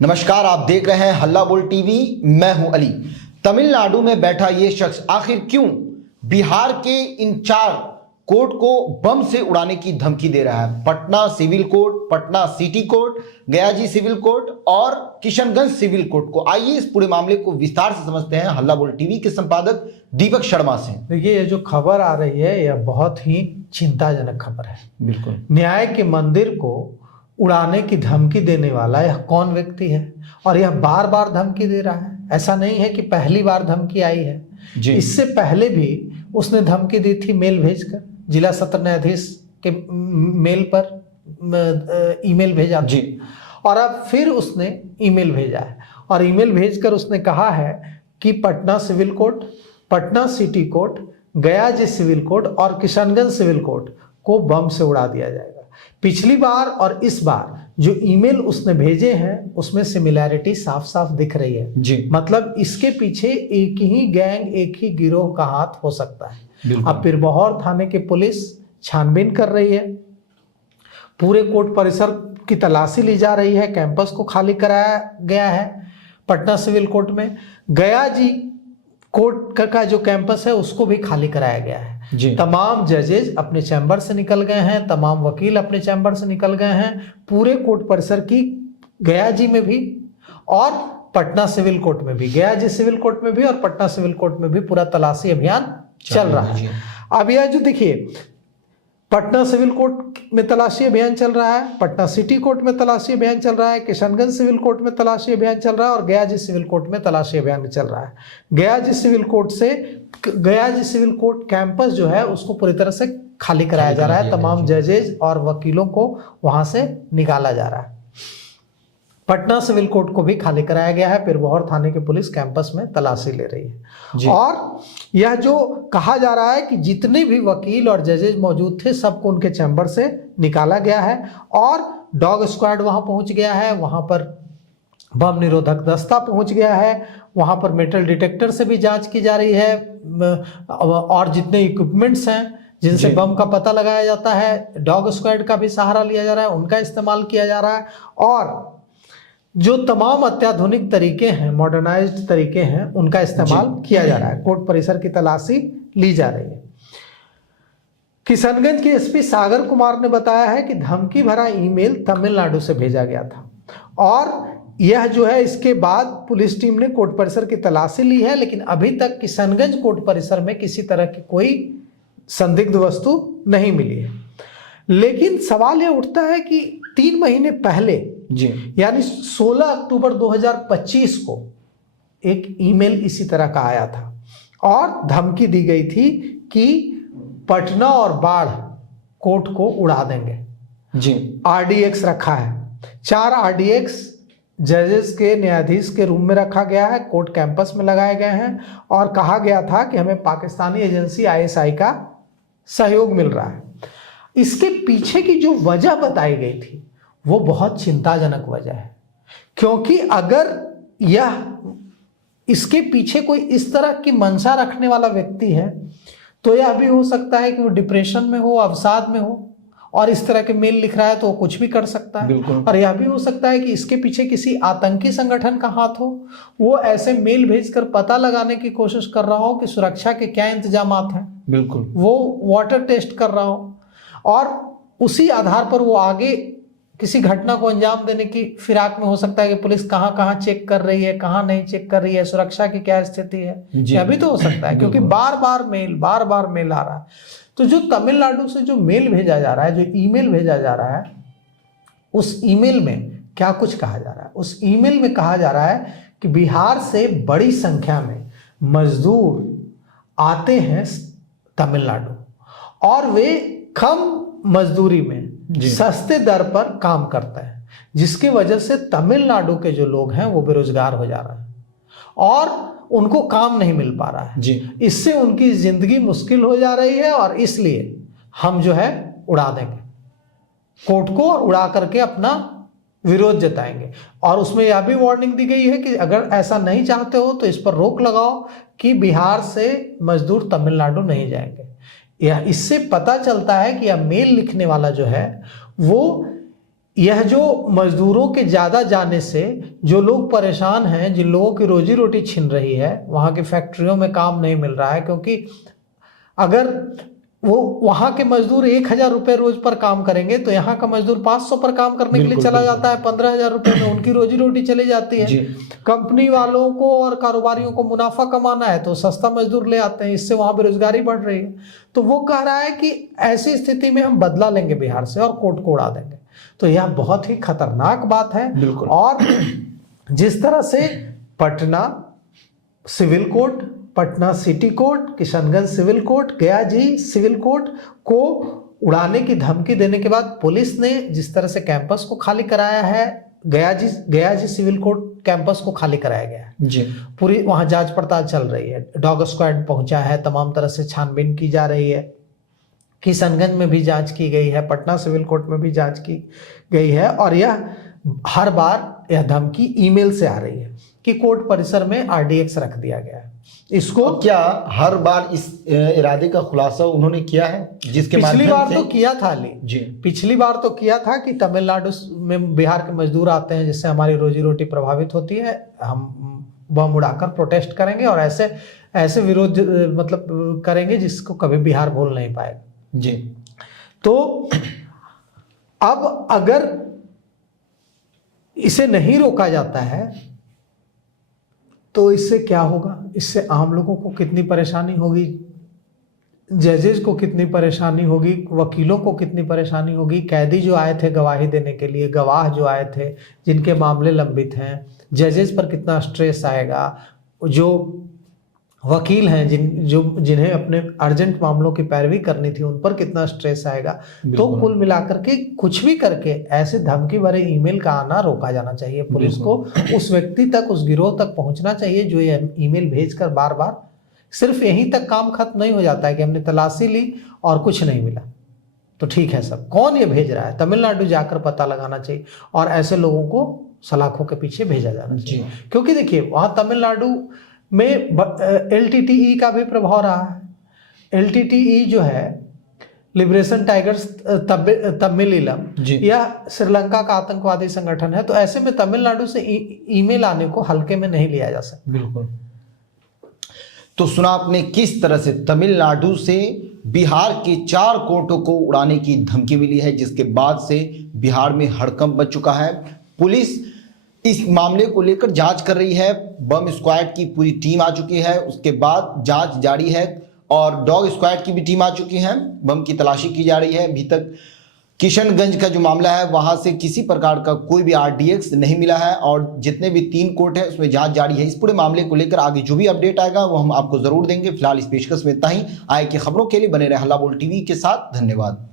नमस्कार, आप देख रहे हैं हल्ला बोल टीवी। मैं हूं अली। तमिलनाडु में बैठा ये शख्स आखिर क्यों बिहार के इन 4 कोर्ट को बम से उड़ाने की धमकी दे रहा है? Patna civil court, Patna city court, Gayaji civil court और किशनगंज सिविल कोर्ट को। आइए इस पूरे मामले को विस्तार से समझते हैं हल्ला बोल टीवी के संपादक दीपक शर्मा से। देखिए, ये जो खबर आ रही है यह बहुत ही चिंताजनक खबर है। बिल्कुल। न्याय के मंदिर को उड़ाने की धमकी देने वाला यह कौन व्यक्ति है? और यह बार बार धमकी दे रहा है। ऐसा नहीं है कि पहली बार धमकी आई है जी। इससे पहले भी उसने धमकी दी थी मेल भेजकर, जिला सत्र न्यायाधीश के मेल पर ईमेल भेजा जी। और अब फिर उसने ईमेल भेजा है और ईमेल भेजकर उसने कहा है कि Patna civil court, Patna city court, Gayaji civil court और किशनगंज सिविल कोर्ट को बम से उड़ा दिया जाएगा। पिछली बार और इस बार जो ईमेल उसने भेजे हैं उसमें सिमिलैरिटी साफ साफ दिख रही है जी। मतलब इसके पीछे एक ही गैंग, एक ही गिरोह का हाथ हो सकता है। अब पिरबहर थाने की पुलिस छानबीन कर रही है, पूरे कोर्ट परिसर की तलाशी ली जा रही है, कैंपस को खाली कराया गया है पटना सिविल कोर्ट में, गयाजी कोर्ट का जो कैंपस है उसको भी खाली कराया गया है जी। तमाम जजेज अपने चैम्बर से निकल गए हैं, तमाम वकील अपने चैम्बर से निकल गए हैं। पूरे कोर्ट परिसर की गयाजी में भी और पटना सिविल कोर्ट में भी, गयाजी सिविल कोर्ट में भी और पटना सिविल कोर्ट में भी पूरा तलाशी अभियान चल रहा है। अब यह जो देखिए, पटना सिविल कोर्ट में तलाशी अभियान चल रहा है, पटना सिटी कोर्ट में तलाशी अभियान चल रहा है, किशनगंज सिविल कोर्ट में तलाशी अभियान चल रहा है और गयाजी सिविल कोर्ट में तलाशी अभियान चल रहा है। गयाजी सिविल कोर्ट कैंपस जो है उसको पूरी तरह से खाली कराया जा रहा है, तमाम जजेज और वकीलों को वहां से निकाला जा रहा है। पटना सिविल कोर्ट को भी खाली कराया गया है, पिरबहर थाने की पुलिस कैंपस में तलाशी ले रही है। और यह जो कहा जा रहा है कि जितने भी वकील और जजेज मौजूद थे सबको उनके चैम्बर से निकाला गया है और डॉग स्क्वाड वहां पहुंच गया है, वहां पर बम निरोधक दस्ता पहुंच गया है, वहां पर मेटल डिटेक्टर से भी जांच की जा रही है और जितने इक्विपमेंट्स हैं जिनसे बम का पता लगाया जाता है, डॉग स्क्वाड का भी सहारा लिया जा रहा है, उनका इस्तेमाल किया जा रहा है और जो तमाम अत्याधुनिक तरीके हैं, मॉडर्नाइज्ड तरीके हैं, उनका इस्तेमाल किया जा रहा है। कोर्ट परिसर की तलाशी ली जा रही है। किशनगंज के एसपी सागर कुमार ने बताया है कि धमकी भरा ईमेल तमिलनाडु से भेजा गया था और यह जो है इसके बाद पुलिस टीम ने कोर्ट परिसर की तलाशी ली है, लेकिन अभी तक किशनगंज कोर्ट परिसर में किसी तरह की कोई संदिग्ध वस्तु नहीं मिली है। लेकिन सवाल यह उठता है कि 3 महीने पहले जी, यानी 16 अक्टूबर 2025 को एक ईमेल इसी तरह का आया था और धमकी दी गई थी कि पटना और बाढ़ कोर्ट को उड़ा देंगे जी। आरडीएक्स रखा है, 4 आरडीएक्स जजेस के, न्यायाधीश के रूम में रखा गया है, कोर्ट कैंपस में लगाए गए हैं और कहा गया था कि हमें पाकिस्तानी एजेंसी आईएसआई का सहयोग मिल रहा है। इसके पीछे की जो वजह बताई गई थी वो बहुत चिंताजनक वजह है, क्योंकि अगर यह इसके पीछे कोई इस तरह की मंशा रखने वाला व्यक्ति है तो यह भी हो सकता है कि वो डिप्रेशन में हो, अवसाद में हो और इस तरह के मेल लिख रहा है तो वो कुछ भी कर सकता है। और यह भी हो सकता है कि इसके पीछे किसी आतंकी संगठन का हाथ हो, वो ऐसे मेल भेजकर पता लगाने की कोशिश कर रहा हो कि सुरक्षा के क्या इंतजामात हैं, बिल्कुल वो वाटर टेस्ट कर रहा हो और उसी आधार पर वो आगे किसी घटना को अंजाम देने की फिराक में हो सकता है कि पुलिस कहाँ कहाँ चेक कर रही है, कहाँ नहीं चेक कर रही है, सुरक्षा की क्या स्थिति है, यह भी तो हो सकता है क्योंकि बार बार मेल आ रहा है। तो जो तमिलनाडु से जो मेल भेजा जा रहा है, जो ईमेल भेजा जा रहा है, उस ईमेल में क्या कुछ कहा जा रहा है? उस ईमेल में कहा जा रहा है कि बिहार से बड़ी संख्या में मजदूर आते हैं तमिलनाडु और वे कम मजदूरी में सस्ते दर पर काम करते हैं, जिसकी वजह से तमिलनाडु के जो लोग हैं वो बेरोजगार हो जा रहे हैं और उनको काम नहीं मिल पा रहा है जी। इससे उनकी जिंदगी मुश्किल हो जा रही है और इसलिए हम जो है उड़ा देंगे कोर्ट को और उड़ा करके अपना विरोध जताएंगे। और उसमें यह भी वार्निंग दी गई है कि अगर ऐसा नहीं चाहते हो तो इस पर रोक लगाओ कि बिहार से मजदूर तमिलनाडु नहीं जाएंगे। यह इससे पता चलता है कि यह मेल लिखने वाला जो है वो यह जो मजदूरों के ज़्यादा जाने से जो लोग परेशान हैं, जिन लोगों की रोजी रोटी छिन रही है, वहाँ की फैक्ट्रियों में काम नहीं मिल रहा है, क्योंकि अगर वो वहाँ के मजदूर 1,000 रुपये रोज पर काम करेंगे तो यहाँ का मजदूर 500 पर काम करने के लिए चला जाता है, 15,000 रुपये में उनकी रोजी रोटी चली जाती है। कंपनी वालों को और कारोबारियों को मुनाफा कमाना है तो सस्ता मजदूर ले आते हैं, इससे वहाँ बेरोजगारी बढ़ रही है। तो वो कह रहा है कि ऐसी स्थिति में हम बदला लेंगे बिहार से और कोर्ट को उड़ा देंगे। तो यह बहुत ही खतरनाक बात है। और जिस तरह से Patna civil court, Patna city court, Kishanganj civil court, Gaya ji civil court को उड़ाने की धमकी देने के बाद पुलिस ने जिस तरह से कैंपस को खाली कराया है, गया जी सिविल कोर्ट कैंपस को खाली कराया गया है जी, पूरी वहां जांच पड़ताल चल रही है, डॉग स्क्वाड पहुंचा है, तमाम तरह से छानबीन की जा रही है, किशनगंज में भी जांच की गई है, पटना सिविल कोर्ट में भी जांच की गई है। और यह हर बार यह धमकी ईमेल से आ रही है कि कोर्ट परिसर में RDX रख दिया गया है। इसको क्या हर बार इस इरादे का खुलासा उन्होंने किया है? जिसके पिछली बार तो किया था जी, पिछली बार तो किया था कि तमिलनाडु में बिहार के मजदूर आते हैं जिससे हमारी रोजी रोटी प्रभावित होती है, हम बम उड़ाकर प्रोटेस्ट करेंगे और ऐसे विरोध मतलब करेंगे जिसको कभी बिहार भूल नहीं पाएगा जी। तो अब अगर इसे नहीं रोका जाता है तो इससे क्या होगा? इससे आम लोगों को कितनी परेशानी होगी, जजेस को कितनी परेशानी होगी, वकीलों को कितनी परेशानी होगी, कैदी जो आए थे गवाही देने के लिए, गवाह जो आए थे जिनके मामले लंबित हैं, जजेस पर कितना स्ट्रेस आएगा, जो वकील हैं जिन्हें अपने अर्जेंट मामलों की पैरवी करनी थी उन पर कितना स्ट्रेस आएगा। तो कुल मिलाकर के कुछ भी करके ऐसे धमकी भरे ईमेल का आना रोका जाना चाहिए। पुलिस को उस व्यक्ति तक, उस गिरोह तक पहुंचना चाहिए जो ये ईमेल भेजकर बार बार, सिर्फ यहीं तक काम खत्म नहीं हो जाता है कि हमने तलाशी ली और कुछ नहीं मिला तो ठीक है, सब कौन ये भेज रहा है, तमिलनाडु जाकर पता लगाना चाहिए और ऐसे लोगों को सलाखों के पीछे भेजा जाना चाहिए। क्योंकि देखिए वहाँ तमिलनाडु में LTTE का भी प्रभाव रहा है। LTTE जो है लिबरेशन टाइगर्स तमिलिलम, यह श्रीलंका का आतंकवादी संगठन है। तो ऐसे में तमिलनाडु से ईमेल आने को हल्के में नहीं लिया जा सकता। बिल्कुल। तो सुना आपने किस तरह से तमिलनाडु से बिहार के 4 कोर्टों को उड़ाने की धमकी मिली है, जिसके बाद से बिहार में हड़कंप मच चुका है। पुलिस इस मामले को लेकर जांच कर रही है, बम स्क्वाड की पूरी टीम आ चुकी है, उसके बाद जांच जारी है और डॉग स्क्वाड की भी टीम आ चुकी है, बम की तलाशी की जा रही है। अभी तक किशनगंज का जो मामला है वहां से किसी प्रकार का कोई भी RDX नहीं मिला है और जितने भी 3 कोर्ट है उसमें जांच जारी है। इस पूरे मामले को लेकर आगे जो भी अपडेट आएगा वो हम आपको जरूर देंगे। फिलहाल इस पेशकश में इतना ही। आए की खबरों के लिए बने रहे हल्ला बोल TV के साथ। धन्यवाद।